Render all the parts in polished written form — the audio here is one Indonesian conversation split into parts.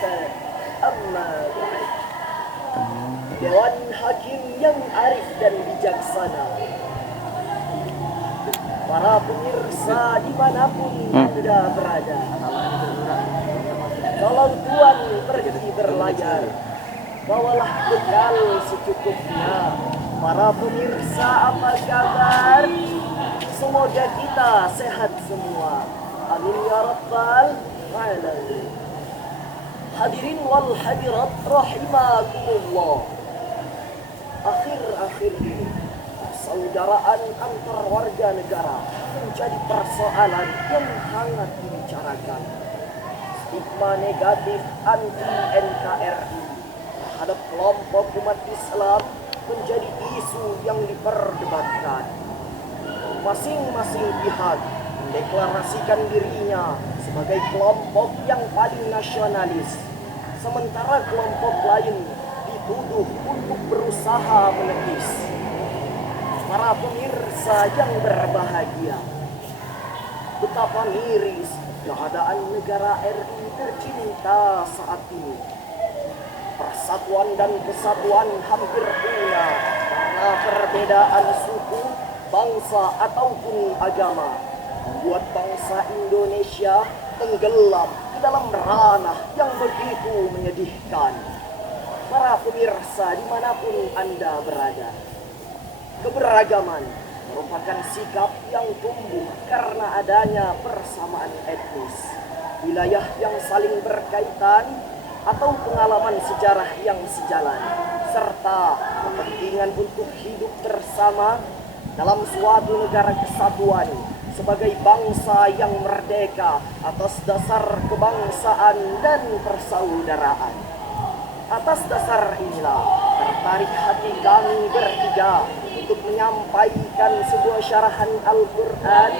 berkata, amma ba'd. Dewan Hakim yang arif dan bijaksana, para pemirsa dimanapun Anda berada, kalau Tuhan pergi berlayar, bawalah bekal secukupnya. Para pemirsa, apa kabar? Semoga kita sehat semua. Amin ya rabbal alamin. Hadirin wal hadirat rahimakumullah. Akhir-akhir ini persaudaraan antar warga negara menjadi persoalan yang hangat dibicarakan. Stigma negatif anti-NKRI terhadap kelompok umat Islam menjadi isu yang diperdebatkan. Masing-masing pihak mendeklarasikan dirinya sebagai kelompok yang paling nasionalis, sementara kelompok lain dituduh untuk berusaha menepis. Para pemirsa yang berbahagia, betapa miris keadaan negara RI tercinta saat ini. Persatuan dan kesatuan hampir punah karena perbedaan suku, bangsa ataupun agama, membuat bangsa Indonesia tenggelam ke dalam ranah yang begitu menyedihkan. Para pemirsa dimanapun Anda berada, keberagaman merupakan sikap yang tumbuh karena adanya persamaan etnis, wilayah yang saling berkaitan, atau pengalaman sejarah yang sejalan, serta kepentingan untuk hidup bersama dalam suatu negara kesatuan sebagai bangsa yang merdeka atas dasar kebangsaan dan persaudaraan. Atas dasar inilah tertarik hati kami bertiga untuk menyampaikan sebuah syarahan Al-Quran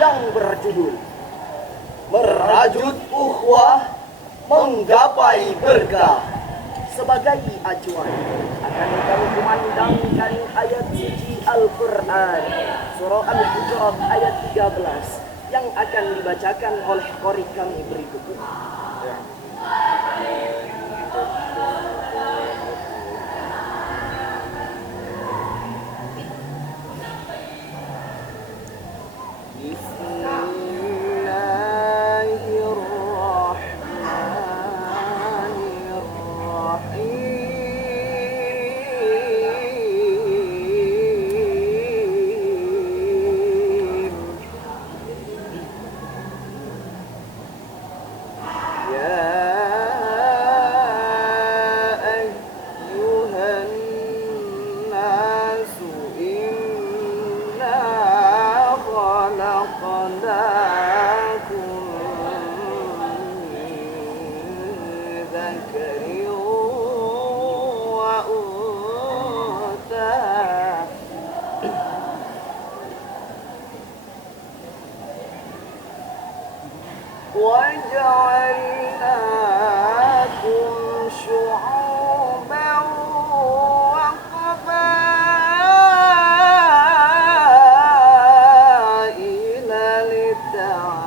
yang berjudul Merajut Ukhuwah Menggapai Berkah. Sebagai acuan akan kami kumandangkan ayat suci Al-Quran Surah Al-Hujurat ayat 13 yang akan dibacakan oleh qori kami berikut ini. وَجَعَلْنَاكُمْ شُعُوبًا وَقَبَائِلَ لِتَعَارَفُوا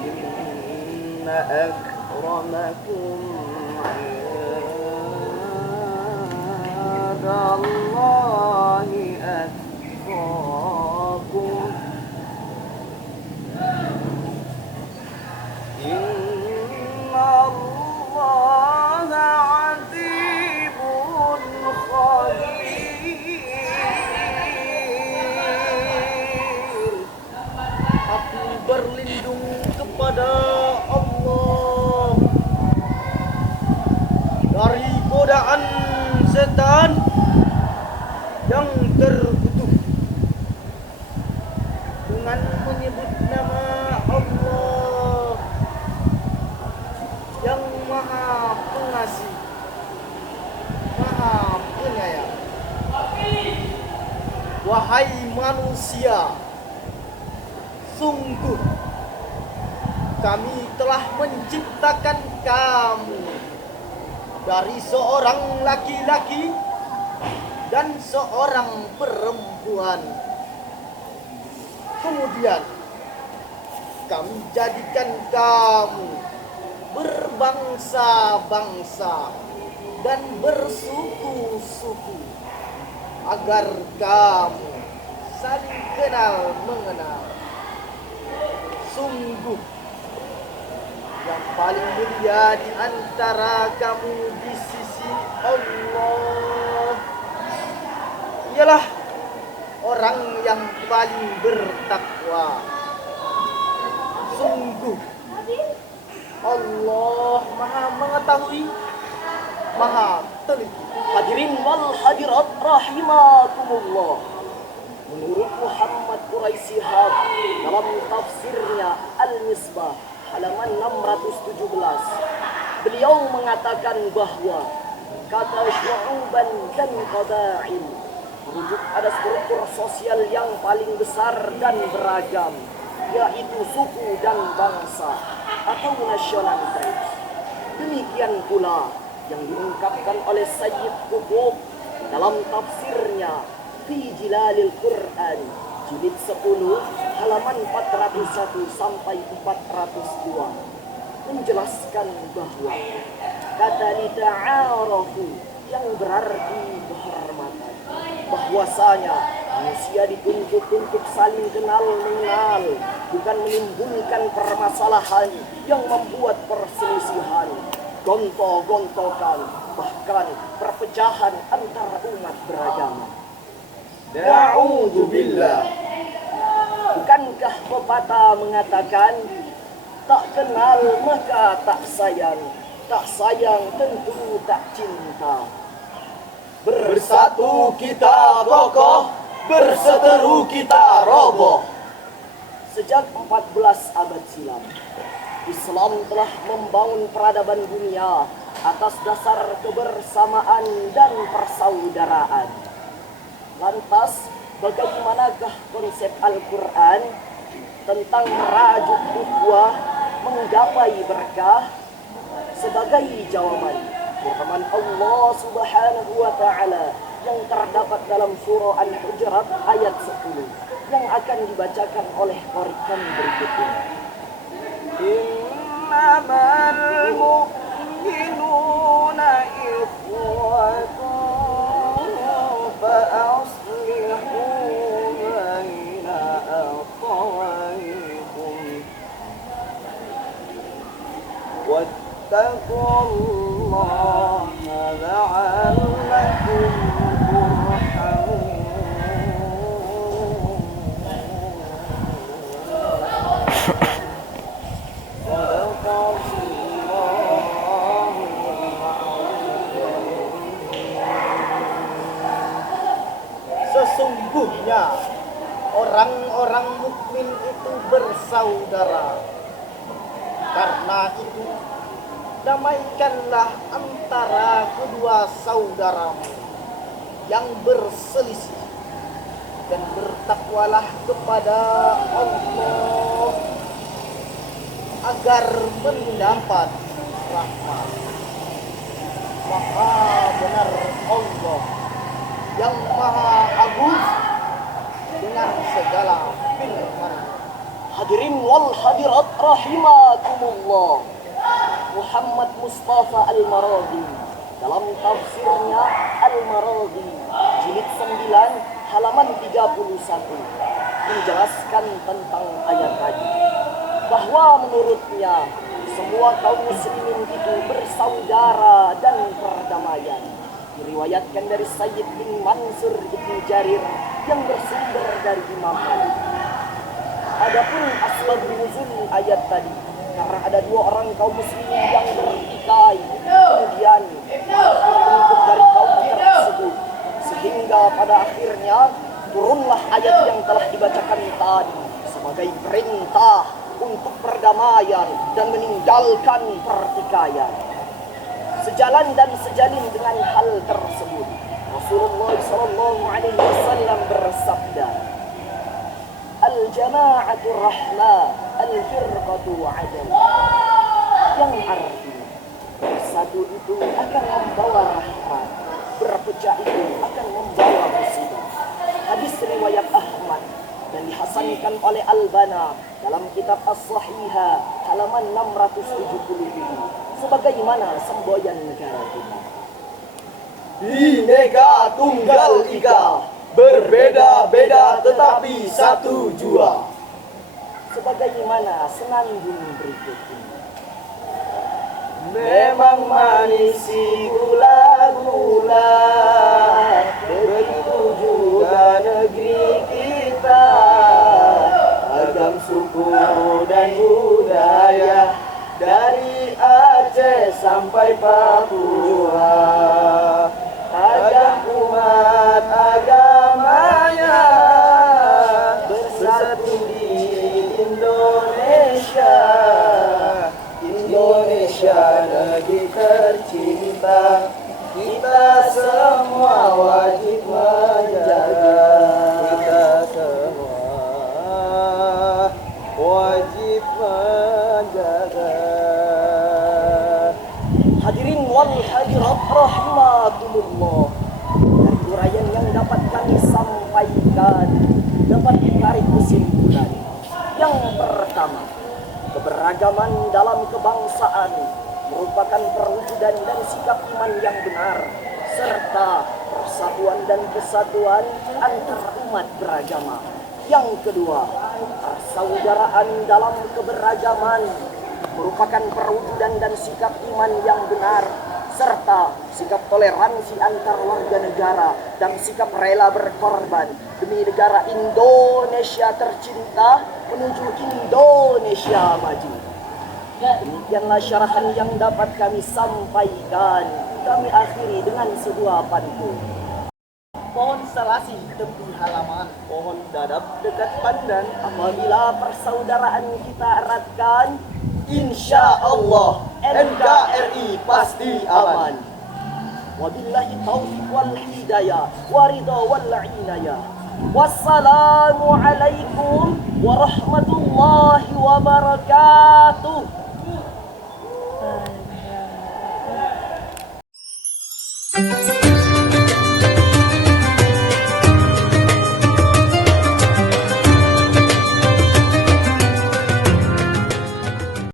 إِنَّ أَكْرَمَكُمْ عِندَ اللَّهِ أتقاكم إن الله عليم خبير. Aku berlindung kepada Allah dari godaan setan yang terkutuk dengan menyebut nama Allah yang Maha Pengasih, Maha Penyayang. Wahai manusia, sungguh kami telah menciptakan kamu dari seorang laki-laki dan seorang perempuan. kemudian kami jadikan kamu berbangsa-bangsa dan bersuku-suku agar kamu saling kenal mengenal. Sungguh yang paling mulia di antara kamu di sisi Allah ialah orang yang paling bertakwa. Sungguh Allah Maha mengetahui, Maha teliti. Hadirin wal hadirat rahimakumullah. Menurut Muhammad Quraisy Shihab dalam tafsirnya Al-Misbah halaman 617, beliau mengatakan bahwa kata syu'uban dan qabail merujuk pada struktur sosial yang paling besar dan beragam, yaitu suku dan bangsa atau nationalities. Demikian pula yang diungkapkan oleh Sayyid Qutb dalam tafsirnya Fi Jilalil Quran jilid 10 halaman 401 sampai 402 menjelaskan bahwa kata lita'arafu yang berarti kehormatan, bahwasanya manusia dituntut untuk saling kenal mengenal, bukan menimbulkan permasalahan yang membuat perselisihan, gontok-gontokan, bahkan perpecahan antara umat beragama. Na'udzubillah. Bukankah pepatah mengatakan tak kenal maka tak sayang tentu tak cinta. Bersatu kita kokoh, berseteru kita roboh. Sejak 14 abad silam, Islam telah membangun peradaban dunia atas dasar kebersamaan dan persaudaraan. Lantas, bagaimanakah konsep Al-Quran tentang merajuk ukhuwah, menggapai berkah? Sebagai jawaban, firman Allah Subhanahu wa Ta'ala yang terdapat dalam surah Al-Hujurat ayat 10 yang akan dibacakan oleh qari'an berikut ini. Innamal mu'minuna ikhwatun fa'aslihu baina akhawaykum wattaqullaha la'allakum turhamun. Sesungguhnya orang-orang mukmin itu bersaudara. Karena itu, damaikanlah antara kedua saudaramu yang berselisih dan bertakwalah kepada Allah agar mendapat rahmat. Maha benar Allah yang maha agung dengan segala firman. Hadirin wal hadirat rahimakumullah. Muhammad Mustafa Al-Maraghi dalam tafsirnya Al-Maraghi jilid 9 halaman 31 menjelaskan tentang ayat tadi, bahwa menurutnya semua kaum muslimin itu bersaudara dan perdamaian. Diriwayatkan dari Sayyid bin Mansur bin Jarir yang bersumber dari Imam Malik. Adapun asbab nuzul ayat tadi, karena ada dua orang kaum muslimin yang bertikai, kemudian terbentuk dari kaum tersebut, sehingga pada akhirnya turunlah ayat yang telah dibacakan tadi sebagai perintah untuk perdamaian dan meninggalkan pertikaian. Sejalan dan sejalin dengan hal tersebut, Rasulullah SAW bersabda, Al-jama'atu rahmah, al-firqatu adal, yang artinya bersatu itu akan membawa rahmat, berpecah itu akan membawa musibah. Hadis riwayat Ahmad dan dihasankan oleh Al-Bana dalam kitab As-Sahihah halaman 677 sebagaimana semboyan negara kita. Bhinneka Tunggal Ika, berbeda-beda tetapi satu jua. Sebagaimana senandung berikut ini. Memang manis si gula-gula, begitu juga negeri kita. Agam suku dan budaya, dari Aceh sampai Papua. Agam umat agamanya, bersatu di Indonesia. Indonesia negeri tercinta, kita semua wajib menjaga. Kita semua wajib menjaga. Hadirin wal hadirat rahimakumullah. Dari uraian yang dapat kami sampaikan dapat ditarik kesimpulan. Yang pertama, keberagaman dalam kebangsaan merupakan perwujudan dan sikap iman yang benar serta persatuan dan kesatuan antar umat beragama. Yang kedua, persaudaraan dalam keberagaman merupakan perwujudan dan sikap iman yang benar serta sikap toleransi antar warga negara dan sikap rela berkorban demi negara Indonesia tercinta menuju Indonesia maju. Demikianlah syarahan yang dapat kami sampaikan. Kami akhiri dengan sebuah pantun. Pohon selasih tepi halaman, Pohon dadap dekat pandan. Apabila persaudaraan kita eratkan, insya Allah NKRI pasti aman. Wabillahi taufiq wal hidayah waridha wal inayah. Wassalamu alaikum warahmatullahi wabarakatuh.